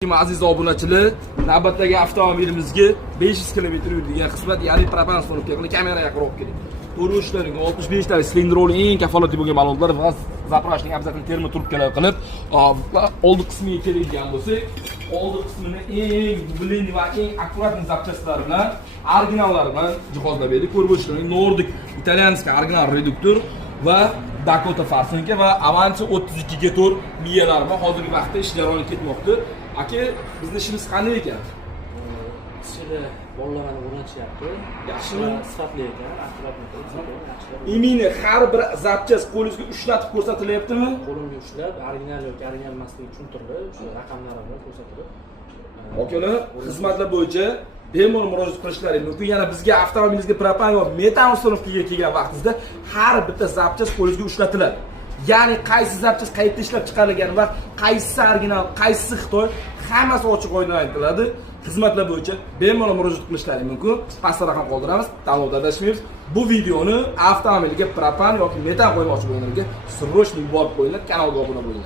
Aziz obunachilar, navbatdagi avtomobilimizga 500 km yuradigan xizmat, ya'ni propan uстановкаga kamera yaqinroq keling. Ko'rinishlariga 65 ta silindrli eng kafolatli bo'lgan balonlar va zapravashning обязательно termo trubkalar qilib, oldi qismiga keladigan bo'lsak, oldi qismini eng dublinli va eng akkuratli zapchastlar bilan, originallar bilan jihozlab berdik. Ko'rib o'tishlaring Nordic italyanskiy original reduktor va Dakota farsinka va Avanti 32 ga 4 miyalar bor. Hozirgi vaqtda ish jarayoni ketmoqda. Aka, bizning ishimiz qanday ekan? Ichida bolalarni o'rnatishyapti. Yaxshimi? Sifatli ekan, yaxshi. Imini har bir zapchast qo'lingizga ushlatib ko'rsatilyaptimi? Qo'limga ushlab, original yoki original emasligi tushuntirilib, o'sha raqamlari bilan ko'rsatilib. Akalar, xizmatlar bo'yicha bemalol murojaat qilishlaringiz mumkin. Yana bizga avtomobilingizga propan yoki metan uстановкаga kelgan vaqtingizda har bitta zapchast qo'lingizga ushlatiladi. Ya'ni qaysi zapchast qayerda ishlab chiqarilgan va qaysi original, qaysi Xitoy, hammasi ochiq oydin aytiladi. Xizmatlar bo'yicha bemalol murojaat qilishlaringiz mumkin. Pastda raqam qoldiramiz, tanlovda adashmaymiz. Bu videoni avtomobilga propan yoki metan qo'ymoqchi bo'lganlarga sirrochni yuborib qo'yinglar, kanalga obuna bo'ling.